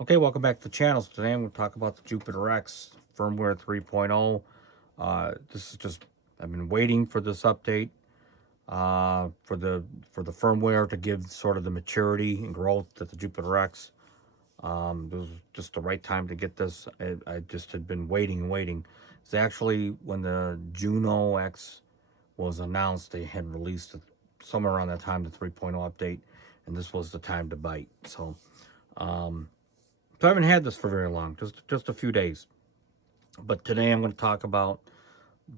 Okay, welcome back to the channel. So today I'm going to talk about the Jupiter X firmware 3.0. This is just, I've been waiting for this update for the firmware to give sort of the maturity and growth that the Jupiter X. This was just the right time to get this. I just had been waiting and waiting. It's actually when the Juno X was announced, they had released it somewhere around that time, the 3.0 update, and this was the time to bite. So I haven't had this for very long, just a few days. But today I'm going to talk about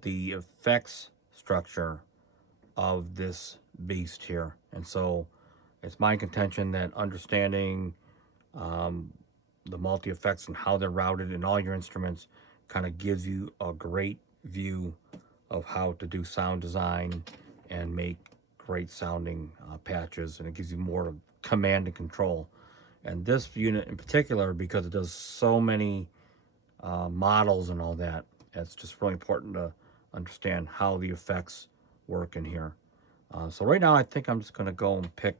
the effects structure of this beast here. And so it's my contention that understanding the multi-effects and how they're routed in all your instruments kind of gives you a great view of how to do sound design and make great sounding patches, and it gives you more command and control. And this unit in particular, because it does so many models and all that, it's just really important to understand how the effects work in here. So right now I think I'm just going to go and pick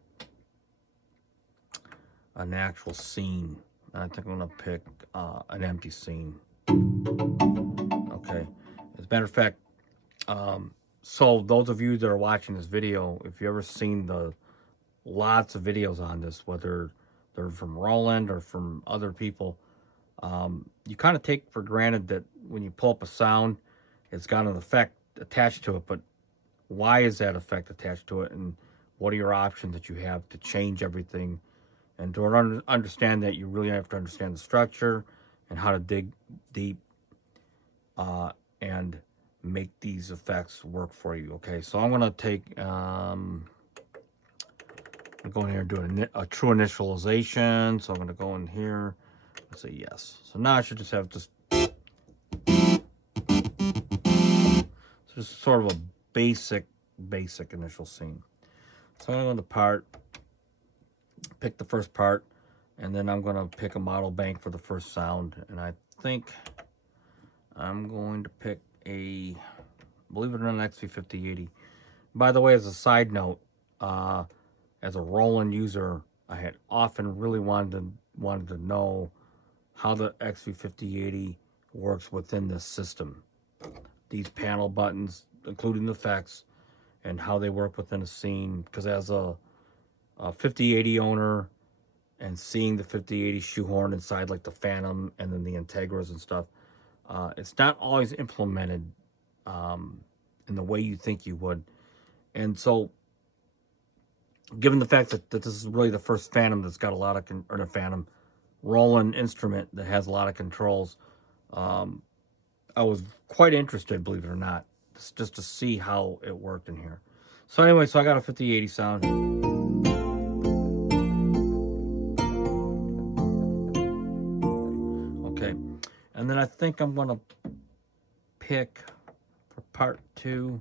an actual scene. I think I'm going to pick an empty scene. Okay. As a matter of fact, so those of you that are watching this video, if you ever seen the lots of videos on this, whether they're from Roland or from other people, you kind of take for granted that when you pull up a sound, it's got an effect attached to it. But why is that effect attached to it, and what are your options that you have to change everything? And to understand that, you really have to understand the structure and how to dig deep and make these effects work for you. Okay, so I'm going to take, I'm going here and do a true initialization. So I'm going to go in here and say yes. So now I should just have just sort of a basic initial scene. So I'm going to go to part, pick the first part, and then I'm going to pick a model bank for the first sound. And I think I'm going to pick a, believe it or not, XV5080. By the way, as a side note, as a Roland user, I had often really wanted to know how the XV5080 works within this system. These panel buttons, including the effects, and how they work within a scene. Because as a 5080 owner, and seeing the 5080 shoehorned inside like the Phantom and then the Integras and stuff, it's not always implemented in the way you think you would. And so, given the fact that this is really the first Phantom that's got a lot of, or the Phantom Roland instrument that has a lot of controls, I was quite interested, believe it or not, just to see how it worked in here. So anyway, so I got a 5080 sound. Okay, and then I think I'm gonna pick for part two,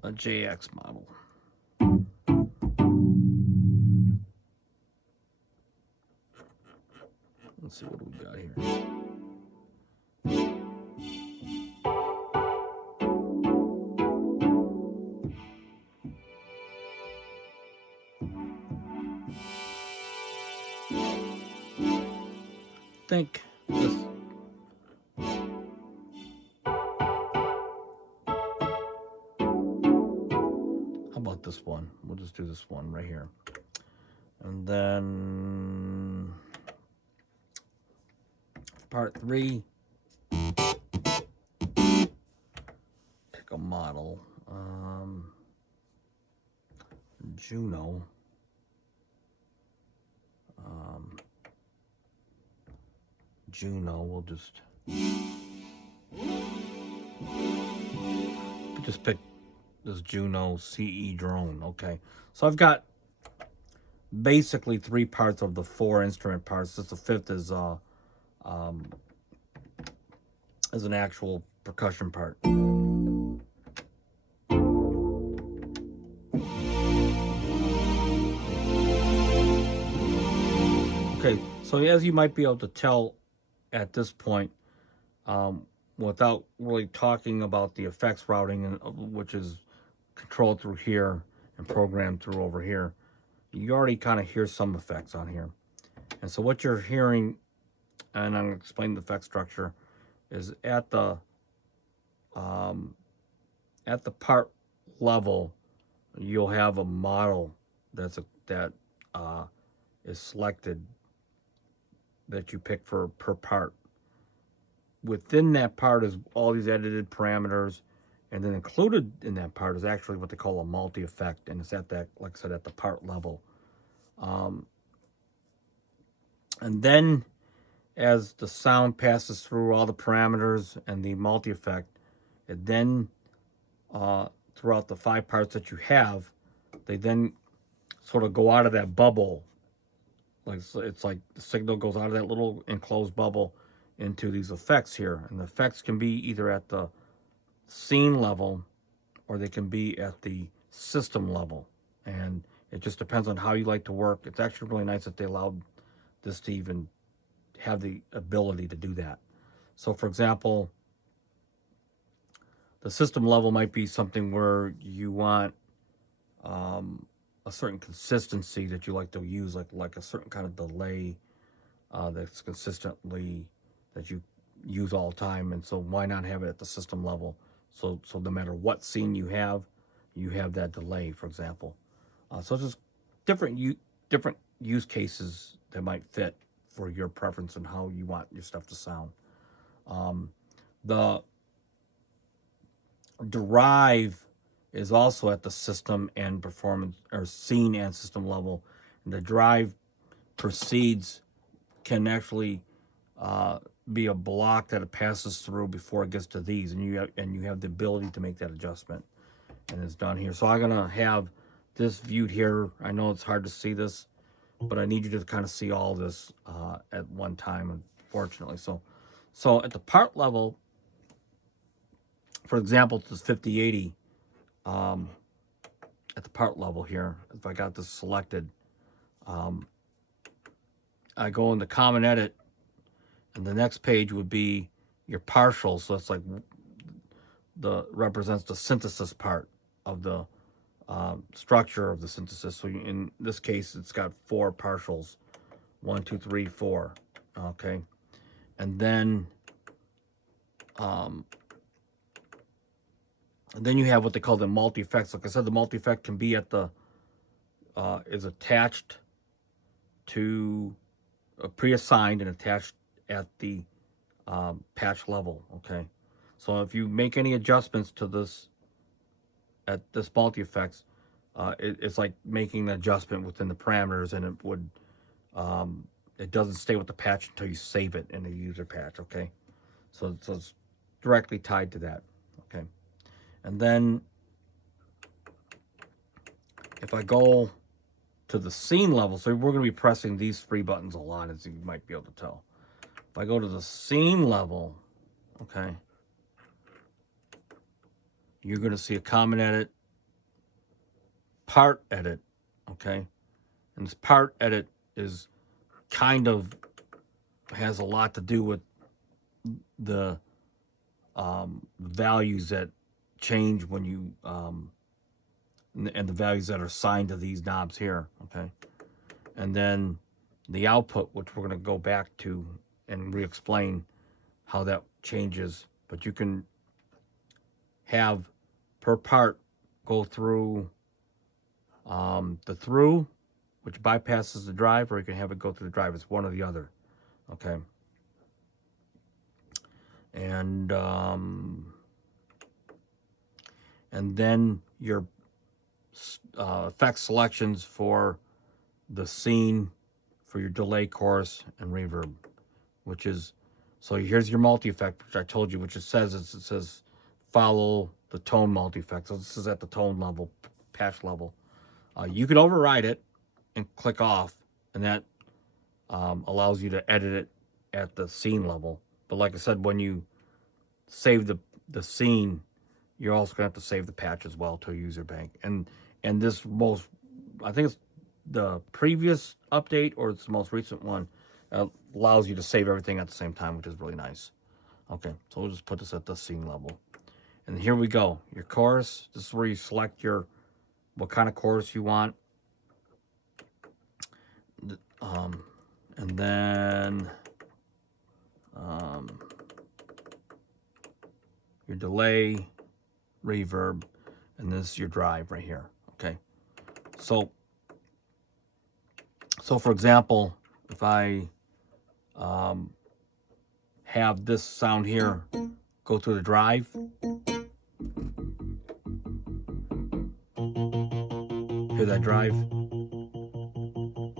a JX model. Let's see what we got here. Think this. How about this one? We'll just do this one right here. And then part three, pick a model. Juno. Juno, we'll just pick this Juno CE drone. Okay, so I've got basically three parts of the four instrument parts. The fifth is an actual percussion part. Okay, so as you might be able to tell at this point, without really talking about the effects routing, which is controlled through here and programmed through over here, you already kind of hear some effects on here. And so what you're hearing, and I'm going to explain the effect structure, is at the part level, you'll have a model that is selected that you pick for per part. Within that part is all these edited parameters, and then included in that part is actually what they call a multi-effect, and it's at that, like I said, at the part level. And then as the sound passes through all the parameters and the multi-effect, it then, throughout the 5 parts that you have, they then sort of go out of that bubble. Like, it's like the signal goes out of that little enclosed bubble into these effects here. And the effects can be either at the scene level or they can be at the system level. And it just depends on how you like to work. It's actually really nice that they allowed this to even have the ability to do that. So, for example, the system level might be something where you want a certain consistency that you like to use, like a certain kind of delay that's consistently that you use all the time. And so why not have it at the system level? So no matter what scene you have that delay, for example. So it's just different use cases that might fit for your preference and how you want your stuff to sound. The drive is also at the system and performance, or scene and system level. And the drive can actually be a block that it passes through before it gets to these, and you have the ability to make that adjustment, and it's done here. So I'm gonna have this viewed here. I know it's hard to see this, but I need you to kind of see all this at one time, unfortunately. So at the part level, for example, this 5080, at the part level here, if I got this selected, I go into common edit, and the next page would be your partials. So it's like represents the synthesis part of the structure of the synthesis. So in this case, it's got 4 partials, 1, 2, 3, 4. Okay, and then you have what they call the multi-effects. Like I said, the multi-effect can be at the is attached to pre-assigned and attached at the patch level. Okay, so if you make any adjustments to this at this multi-effects, it's like making an adjustment within the parameters, and it would it doesn't stay with the patch until you save it in the user patch. Okay, so it's directly tied to that. Okay, and then if I go to the scene level, so we're going to be pressing these 3 buttons a lot, as you might be able to tell. If I go to the scene level, okay, you're going to see a common edit, part edit, okay? And this part edit is kind of has a lot to do with the values that change when you and the values that are assigned to these knobs here, okay? And then the output, which we're going to go back to and re-explain how that changes. But you can have per part go through the through, which bypasses the drive, or you can have it go through the drive. It's one or the other, okay? And then your effect selections for the scene, for your delay, chorus, and reverb, which is, so here's your multi-effect, which I told you, which it says follow the tone multi-effect. So this is at the tone level, patch level. You can override it and click off, and that allows you to edit it at the scene level. But like I said, when you save the scene, you're also going to have to save the patch as well to a user bank. And this I think it's the previous update or it's the most recent one, allows you to save everything at the same time, which is really nice. Okay, so we'll just put this at the scene level. And here we go. Your chorus, this is where you select what kind of chorus you want. And then your delay, reverb, and this is your drive right here. Okay. So for example, if I have this sound here go through the drive, hear that drive?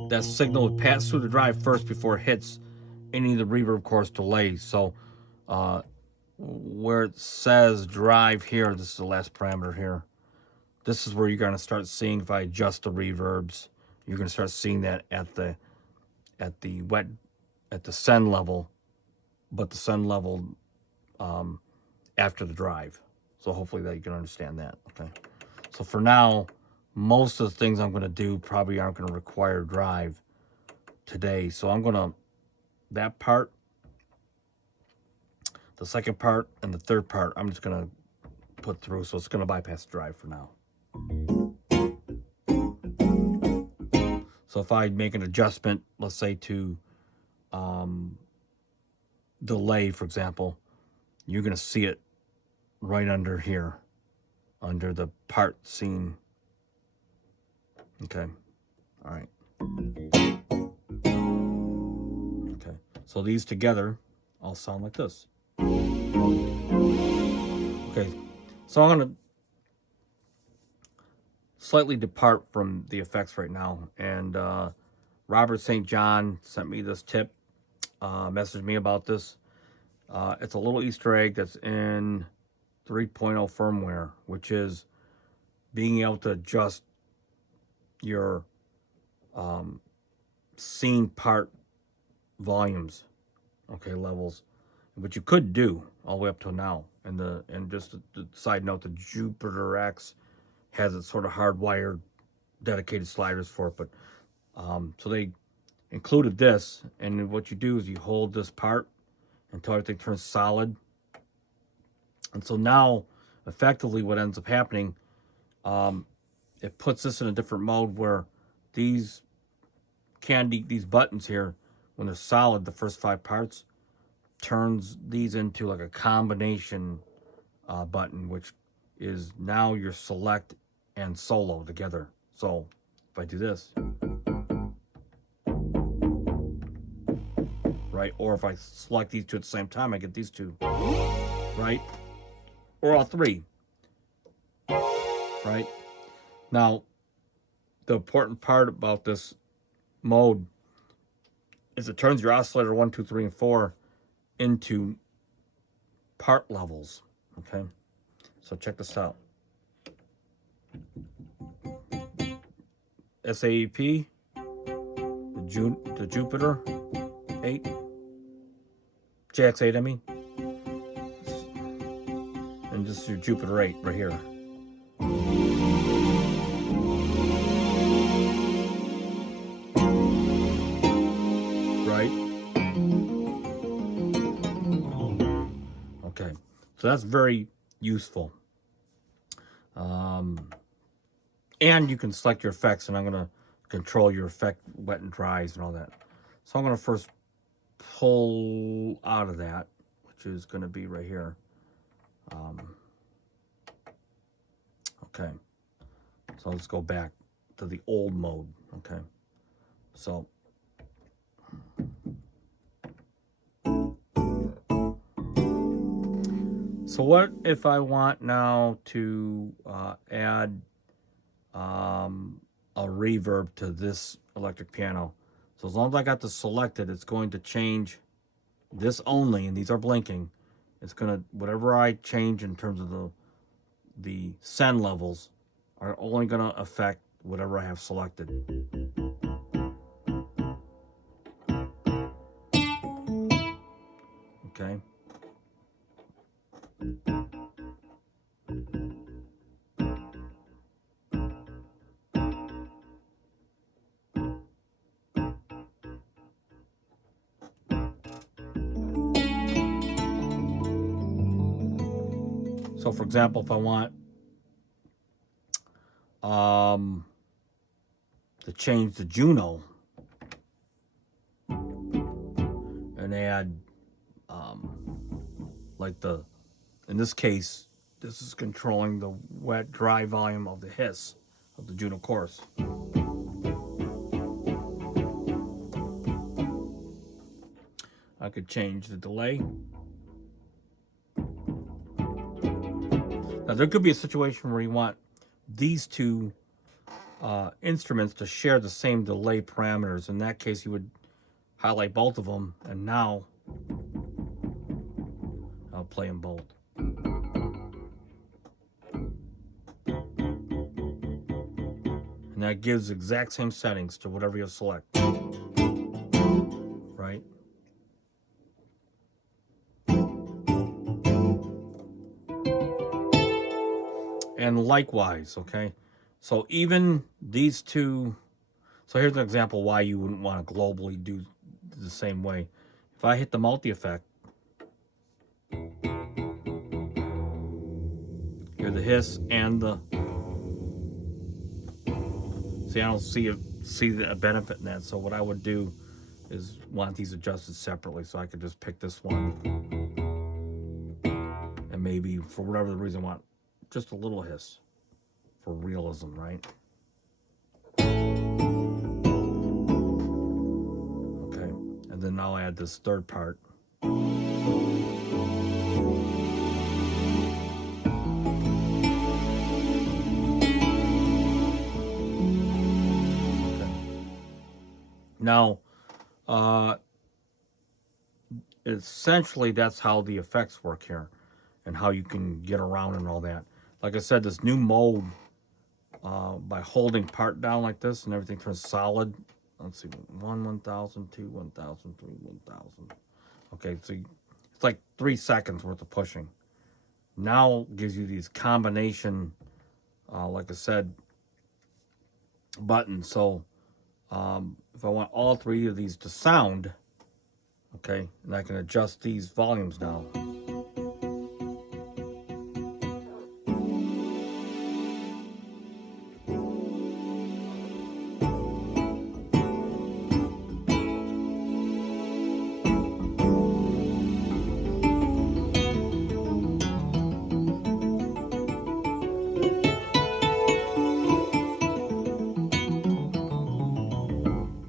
That signal would pass through the drive first before it hits any of the reverb course delay. So where it says drive here, this is the last parameter here. This is where you're going to start seeing, if I adjust the reverbs, you're going to start seeing that at the send level, but the send level after the drive. So hopefully that you can understand that. Okay. So for now, most of the things I'm going to do probably aren't going to require drive today. So I'm going to, that part, the second part, and the third part, I'm just going to put through. So it's going to bypass drive for now. So if I make an adjustment, let's say to delay, for example, you're going to see it right under here, under the part scene. Okay. All right. Okay. So these together all sound like this. Okay. So I'm going to slightly depart from the effects right now. And Robert St. John sent me this tip, messaged me about this. It's a little Easter egg that's in 3.0 firmware, which is being able to adjust your scene part volumes, okay, levels, which you could do all the way up to now. And just a side note, the Jupiter X has its sort of hardwired dedicated sliders for it, but so they included this, and what you do is you hold this part until everything turns solid. And so now effectively what ends up happening, it puts this in a different mode where these buttons here, when they're solid, the first 5 parts, turns these into like a combination button, which is now your select and solo together. So if I do this, right, or if I select these two at the same time, I get these two, right, or all 3, right. Now the important part about this mode is it turns your oscillator 1, 2, 3, and 4 into part levels. Okay, so check this out. SAEP, the Jupiter 8, JX8, I mean, and this is your Jupiter 8 right here. Right? Okay, so that's very useful. And you can select your effects, and I'm going to control your effect wet and dries and all that. So I'm going to first pull out of that, which is going to be right here. Okay, so let's go back to the old mode. Okay, so what if I want now to add a reverb to this electric piano? So as long as I got this selected, it's going to change this only, and these are blinking. It's going to, whatever I change in terms of the send levels are only going to affect whatever I have selected. Okay. So for example, if I want to change the Juno, and add like in this case, this is controlling the wet dry volume of the hiss of the Juno chorus. I could change the delay. Now there could be a situation where you want these two instruments to share the same delay parameters. In that case, you would highlight both of them, and now I'll play them both. And that gives exact same settings to whatever you select. Right? And likewise, okay? So even these two, so here's an example why you wouldn't want to globally do the same way. If I hit the multi-effect, hear the hiss and the, see, I don't see the benefit in that. So what I would do is want these adjusted separately, so I could just pick this one and maybe for whatever the reason I want just a little hiss for realism, right? Okay, and then I'll add this third part. Okay. Now, essentially that's how the effects work here and how you can get around and all that. Like I said, this new mode, by holding part down like this and everything turns solid. Let's see, 1,000, 2, 1,000, 3, 1,000. Okay, so it's like 3 seconds worth of pushing. Now gives you these combination, like I said, buttons. So if I want all 3 of these to sound, okay, and I can adjust these volumes down.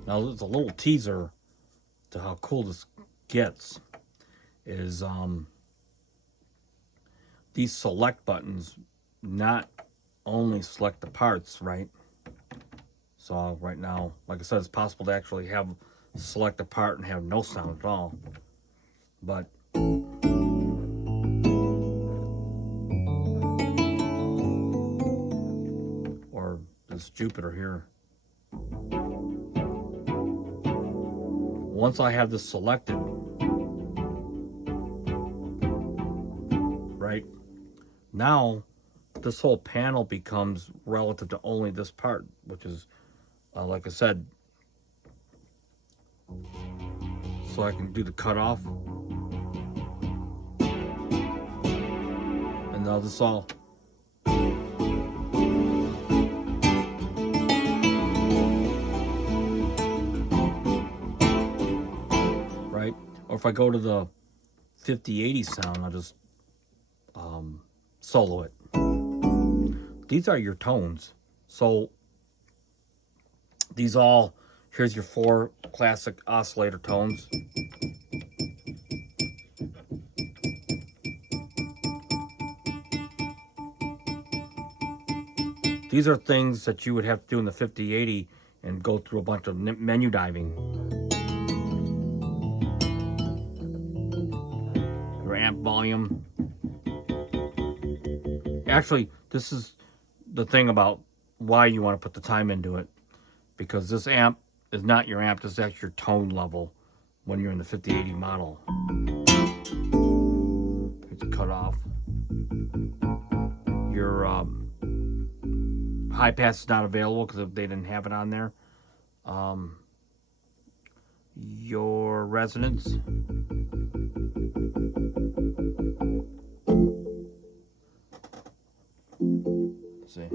Now, there's a little teaser to how cool this gets is these select buttons not only select the parts, right? So right now, like I said, it's possible to actually have select a part and have no sound at all. But or this Jupiter here. Once I have this selected, right, now this whole panel becomes relative to only this part, which is, like I said, so I can do the cutoff. And now this all, right? Or if I go to the 50-80 sound, I'll just solo it. These are your tones. So these all, here's your 4 classic oscillator tones. These are things that you would have to do in the 50-80 and go through a bunch of menu diving. Your amp volume. Actually, this is the thing about why you want to put the time into it, because this amp is not your amp, this is actually your tone level when you're in the 50-80 model. It's cut off. Your high pass is not available because they didn't have it on there. Your resonance. Let's see.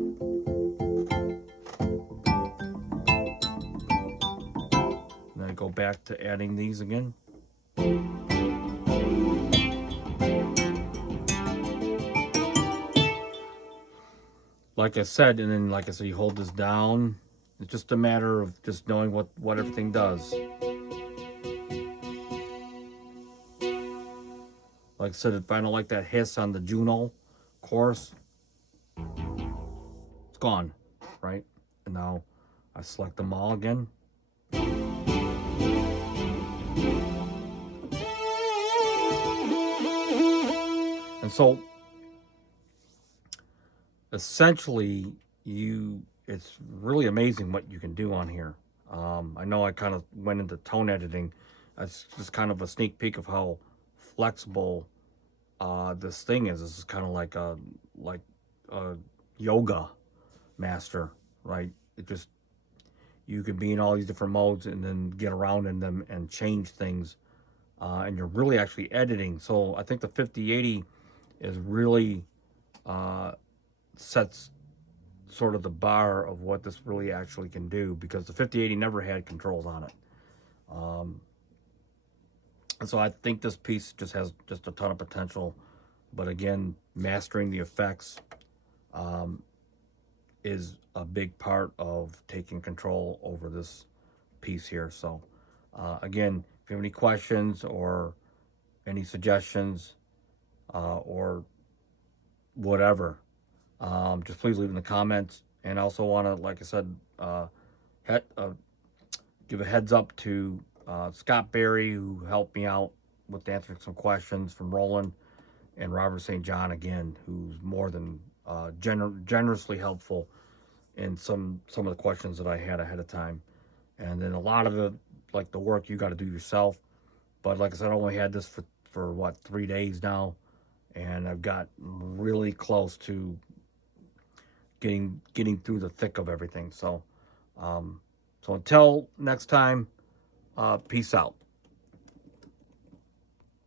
Then I go back to adding these again. Like I said, and then like I said, you hold this down. It's just a matter of just knowing what everything does. Like I said, if I don't like that hiss on the Juno chorus, it's gone, right? And now I select them all again. And so essentially it's really amazing what you can do on here. I know I kind of went into tone editing. That's just kind of a sneak peek of how flexible this thing is. This is kind of like a yoga master, right? It just, you could be in all these different modes and then get around in them and change things, and you're really actually editing. So I think the 5080 is really sets sort of the bar of what this really actually can do, because the 5080 never had controls on it. And so I think this piece just has just a ton of potential. But again, mastering the effects is a big part of taking control over this piece here. So again, if you have any questions or any suggestions or whatever, just please leave in the comments. And I also want to, like I said, give a heads up to Scott Berry, who helped me out with answering some questions from Roland, and Robert St. John again, who's more than generously helpful in some of the questions that I had ahead of time. And then a lot of the work you got to do yourself. But like I said, I only had this for what, 3 days now, and I've got really close to getting through the thick of everything. So so until next time, peace out.